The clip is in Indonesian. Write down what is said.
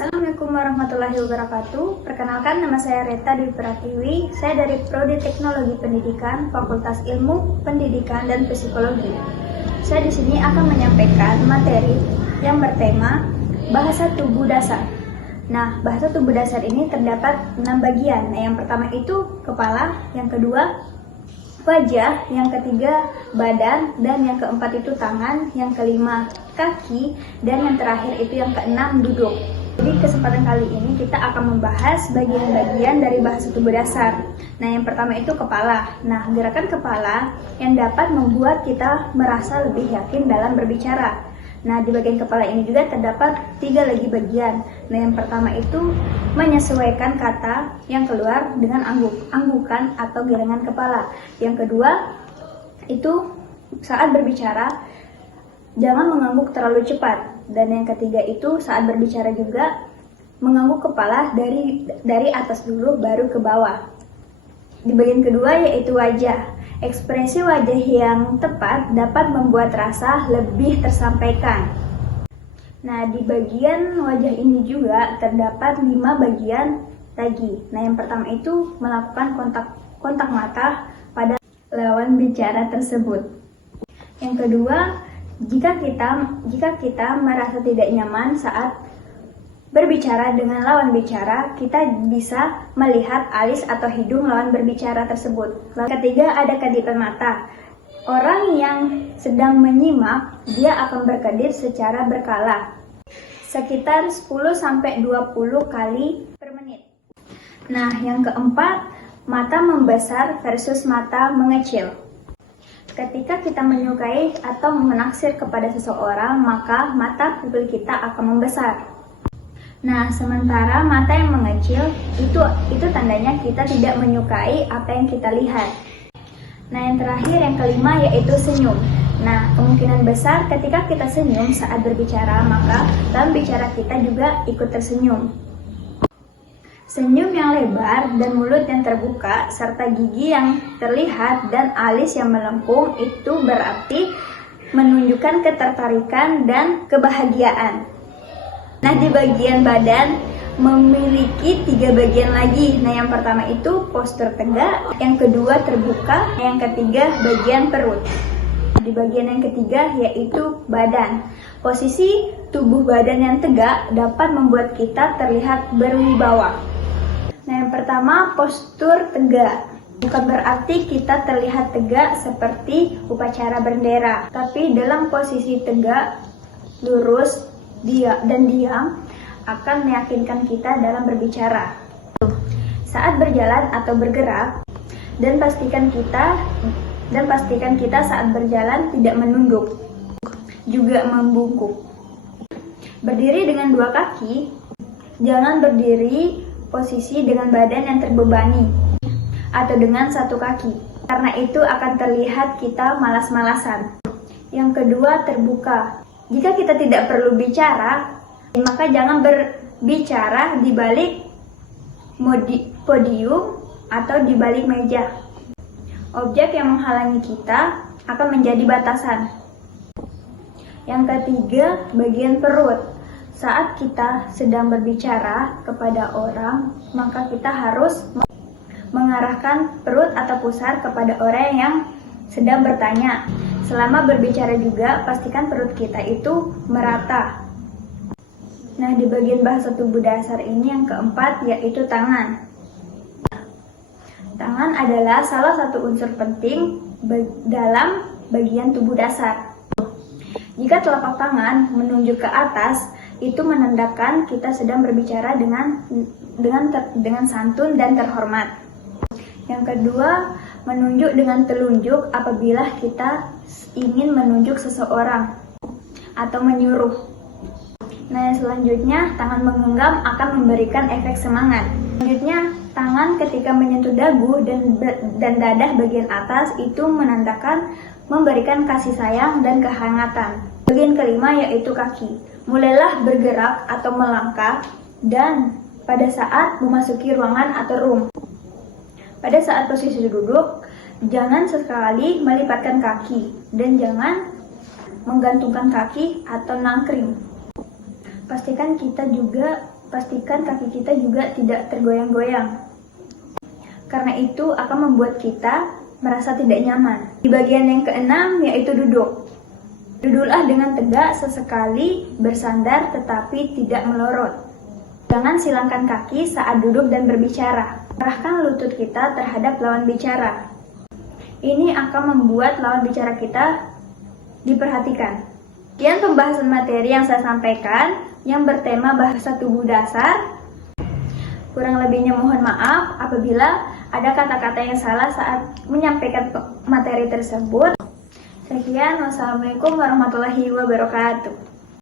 Assalamualaikum warahmatullahi wabarakatuh. Perkenalkan, nama saya Reta Dwi Pratiwi. Saya dari Prodi Teknologi Pendidikan, Fakultas Ilmu Pendidikan dan Psikologi. Saya di sini akan menyampaikan materi yang bertema bahasa tubuh dasar. Nah, bahasa tubuh dasar ini terdapat 6 bagian. Nah, yang pertama itu kepala, yang kedua wajah, yang ketiga badan, dan yang keempat itu tangan, yang kelima kaki, dan yang terakhir itu yang keenam duduk. Jadi kesempatan kali ini kita akan membahas bagian-bagian dari bahasa tubuh dasar. Nah, yang pertama itu kepala. Nah, gerakan kepala yang dapat membuat kita merasa lebih yakin dalam berbicara. Nah, di bagian kepala ini juga terdapat 3 lagi bagian. Nah, yang pertama itu menyesuaikan kata yang keluar dengan anggukan atau girangan kepala. Yang kedua itu saat berbicara jangan mengangguk terlalu cepat. Dan yang ketiga itu saat berbicara juga mengangguk kepala dari atas dulu baru ke bawah. Di bagian kedua yaitu wajah. Ekspresi wajah yang tepat dapat membuat rasa lebih tersampaikan. Nah, di bagian wajah ini juga terdapat 5 bagian lagi. Nah, yang pertama itu melakukan kontak mata pada lawan bicara tersebut. Yang kedua, jika kita merasa tidak nyaman saat berbicara dengan lawan bicara, kita bisa melihat alis atau hidung lawan berbicara tersebut. Lalu ketiga, ada kedipan mata. Orang yang sedang menyimak, dia akan berkedip secara berkala, sekitar 10-20 kali per menit. Nah, yang keempat, mata membesar versus mata mengecil. Ketika kita menyukai atau menaksir kepada seseorang, maka mata pupil kita akan membesar. Nah, sementara mata yang mengecil itu tandanya kita tidak menyukai apa yang kita lihat. Nah, yang terakhir, yang kelima yaitu senyum. Nah, kemungkinan besar ketika kita senyum saat berbicara, maka dalam bicara kita juga ikut tersenyum. Senyum yang lebar dan mulut yang terbuka serta gigi yang terlihat dan alis yang melengkung itu berarti menunjukkan ketertarikan dan kebahagiaan. Nah, di bagian badan memiliki 3 bagian lagi. Nah, yang pertama itu postur tegak, yang kedua terbuka, yang ketiga bagian perut. Di bagian yang ketiga yaitu badan. Posisi tubuh badan yang tegak dapat membuat kita terlihat berwibawa. Nah, yang pertama postur tegak. Bukan berarti kita terlihat tegak seperti upacara bendera, tapi dalam posisi tegak, lurus, dan diam akan meyakinkan kita dalam berbicara. Saat berjalan atau bergerak, dan pastikan kita saat berjalan tidak menunduk, juga membungkuk. Berdiri dengan 2 kaki, jangan berdiri posisi dengan badan yang terbebani atau dengan 1 kaki, karena itu akan terlihat kita malas-malasan. Yang kedua, terbuka. Jika kita tidak perlu bicara, maka jangan berbicara di balik podium atau di balik meja. Objek yang menghalangi kita akan menjadi batasan. Yang ketiga, bagian perut. Saat kita sedang berbicara kepada orang, maka kita harus mengarahkan perut atau pusar kepada orang yang sedang bertanya. Selama berbicara juga, pastikan perut kita itu merata. Nah, di bagian bahasa tubuh dasar ini yang keempat yaitu tangan. Tangan adalah salah satu unsur penting dalam bagian tubuh dasar. Jika telapak tangan menunjuk ke atas, itu menandakan kita sedang berbicara dengan santun dan terhormat. Yang kedua, menunjuk dengan telunjuk apabila kita ingin menunjuk seseorang atau menyuruh. Nah, selanjutnya tangan menggenggam akan memberikan efek semangat. Selanjutnya, tangan ketika menyentuh dagu dan dadah bagian atas itu menandakan memberikan kasih sayang dan kehangatan. Bagian kelima yaitu kaki. Mulailah bergerak atau melangkah dan pada saat memasuki ruangan atau room. Pada saat posisi duduk, jangan sekali melipatkan kaki dan jangan menggantungkan kaki atau nangkring. Pastikan kita juga pastikan kaki kita juga tidak tergoyang-goyang. Karena itu akan membuat kita merasa tidak nyaman. Di bagian yang keenam yaitu duduk. Duduklah dengan tegak sesekali, bersandar tetapi tidak melorot. Jangan silangkan kaki saat duduk dan berbicara. Arahkan lutut kita terhadap lawan bicara. Ini akan membuat lawan bicara kita diperhatikan. Sekian pembahasan materi yang saya sampaikan yang bertema bahasa tubuh dasar. Kurang lebihnya mohon maaf apabila ada kata-kata yang salah saat menyampaikan materi tersebut. Sekian, wassalamualaikum warahmatullahi wabarakatuh.